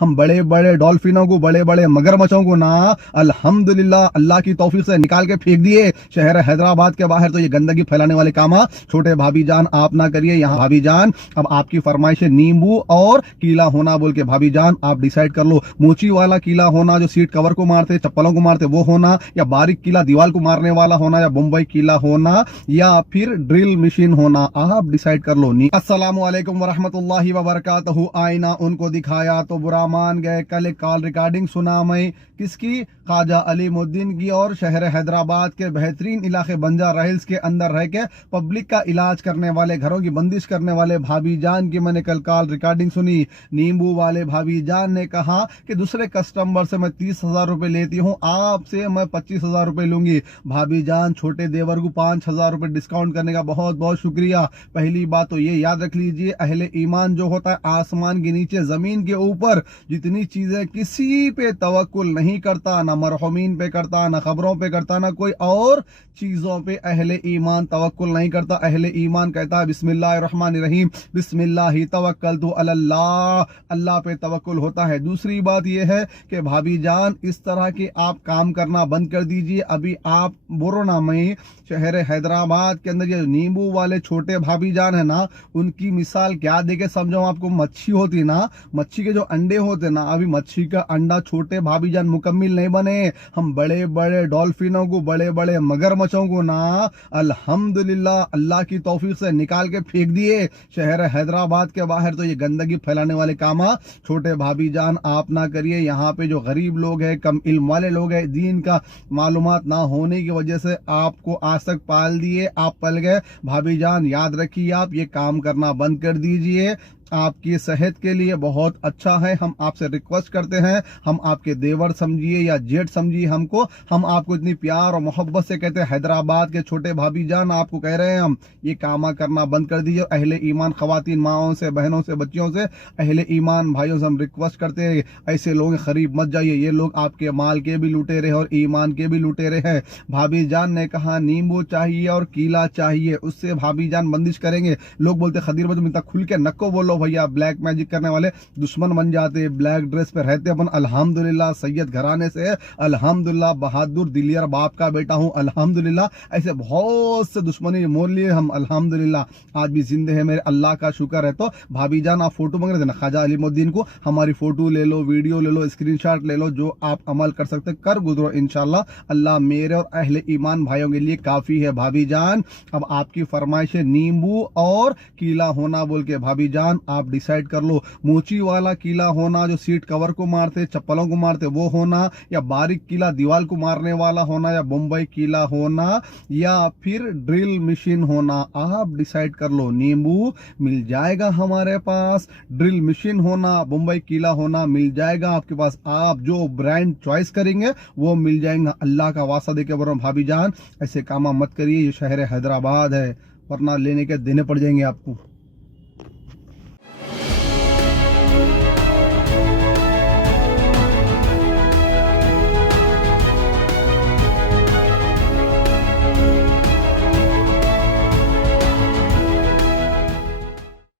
हम बड़े बड़े डॉल्फिनों को, बड़े बड़े मगरमच्छों को ना अल्हम्दुलिल्लाह अल्लाह की तौफीक से निकाल के फेंक दिए शहर हैदराबाद के बाहर। तो ये गंदगी फैलाने वाले काम छोटे भाभी जान आप ना करिए। यहाँ भाभी जान अब आपकी फरमाइश है नींबू और कीला होना बोल के, भाभी जान आप डिसाइड कर लो। मोची वाला कीला होना जो सीट कवर को मारते, चप्पलों को मारते वो होना, या बारीक कीला दीवार को मारने वाला होना, या मुंबई कीला होना, या फिर ड्रिल मशीन होना, आप डिसाइड कर लो। अस्सलाम वालेकुम वरहमतुल्लाहि वबरकातुहू। आईना उनको दिखाया तो बुरा मान गए। कल एक कॉल रिकॉर्डिंग सुना मैं, किसकी? ख्वाजा अलीमुद्दीन की। और शहर हैदराबाद के बेहतरीन इलाके बंजारा हिल्स के अंदर रह के पब्लिक का इलाज करने वाले, घरों की बंदिश करने वाले भाभी जान की मैंने कल कॉल रिकॉर्डिंग सुनी। नींबू वाले भाभी जान ने कहा कि दूसरे कस्टमर से मैं 30,000 रुपए लेती हूँ, आपसे मैं 25,000 रुपए लूंगी। भाभी जान छोटे देवर को 5,000 रुपए डिस्काउंट करने का बहुत बहुत शुक्रिया। पहली बात तो ये याद रख लीजिए, अहले ईमान जो होता है आसमान के नीचे जमीन के ऊपर जितनी चीजें किसी पे तवक्कुल नहीं करता, ना मरहुमीन पे करता, ना खबरों पे करता, ना कोई और चीजों पे अहले ईमान तवक्कुल नहीं करता। अहले ईमान कहता है बिस्मिल्लाहिर्रहमानिर्रहीम, बिस्मिल्लाहि तवक्कलतु अलल्लाह, अल्लाह पे तवक्कुल होता है। दूसरी बात यह है कि भाभी जान इस तरह के आप काम करना बंद कर दीजिए। अभी आप बोरोना में शहर हैदराबाद के अंदर ये नींबू वाले छोटे भाभी जान है ना, उनकी मिसाल क्या देके समझो आपको। मच्छी होती ना, मच्छी के जो अंडे होते ना, अभी मच्छी का अंडा छोटे भाभी जान मुकम्मिल नहीं बने। हम बड़े बड़े डॉल्फिनों को, बड़े बड़े मगरमच्छों को ना अल्हम्दुलिल्लाह अल्लाह की तौफीक से निकाल के फेंक दिए शहर हैदराबाद के बाहर। तो ये गंदगी फैलाने वाले काम छोटे भाभी जान आप ना करिए। यहाँ पे जो गरीब लोग हैं, कम इल्म वाले लोग हैं, दीन का मालूमात ना होने की वजह से आपको आज तक पाल दिए, आप पल गए। भाभी जान याद रखिए, आप ये काम करना बंद कर दीजिए, आपकी सेहत के लिए बहुत अच्छा है। हम आपसे रिक्वेस्ट करते हैं, हम आपके देवर समझिए या जेठ समझिए हमको, हम आपको इतनी प्यार और मोहब्बत से कहते हैं हैदराबाद के छोटे भाभी जान आपको कह रहे हैं हम ये काम करना बंद कर दीजिए। अहले ईमान खवातीन, माओं से, बहनों से, बच्चियों से, अहले ईमान भाइयों से हम रिक्वेस्ट करते हैं, ऐसे लोग खरीब मत जाइए। ये लोग आपके माल के भी लुटेरे और ईमान के भी लुटेरे हैं। भाभी जान ने कहा नींबू चाहिए और कीला चाहिए, उससे भाभी जान बंदिश करेंगे। लोग बोलते खदीर भाई तुम खुल के नक्को बोलो भैया, ब्लैक मैजिक करने वाले दुश्मन बन जाते, ब्लैक ड्रेस पे रहते। अपन अल्हम्दुलिल्लाह सैयद घराने से, अल्हम्दुलिल्लाह बहादुर दिलियर बाप का बेटा हूं, अल्हम्दुलिल्लाह। ऐसे बहुत से दुश्मनी मोल लिए हम, अल्हम्दुलिल्लाह आज भी जिंदे हैं, मेरे अल्लाह का शुक्र है। तो भाभी जान आप फोटो मांग रहे थे ना ख्वाजा अलीमुद्दीन को, हमारी फोटो ले लो, वीडियो ले लो, स्क्रीनशॉट ले लो, जो आप अमल कर सकते कर गुजरो इंशाल्लाह। अल्लाह मेरे और अहले ईमान भाइयों के लिए काफी है। भाभी जान अब आपकी फरमाइश है नींबू और कीला होना बोल के, भाभी जान आप डिसाइड कर लो। मोची वाला कीला होना जो सीट कवर को मारते, चप्पलों को मारते वो होना, या बारीक कीला दीवार को मारने वाला होना, या मुंबई कीला होना, या फिर ड्रिल मशीन होना, आप डिसाइड कर लो। नींबू मिल जाएगा हमारे पास, ड्रिल मशीन होना, मुंबई कीला होना मिल जाएगा आपके पास। आप जो ब्रांड चॉइस करेंगे वो मिल जाएगा। अल्लाह का वास्ता देके बोल रहा हूं भाभी जान ऐसे काम मत करिए, ये शहर हैदराबाद है वरना लेने के देने पड़ जाएंगे आपको।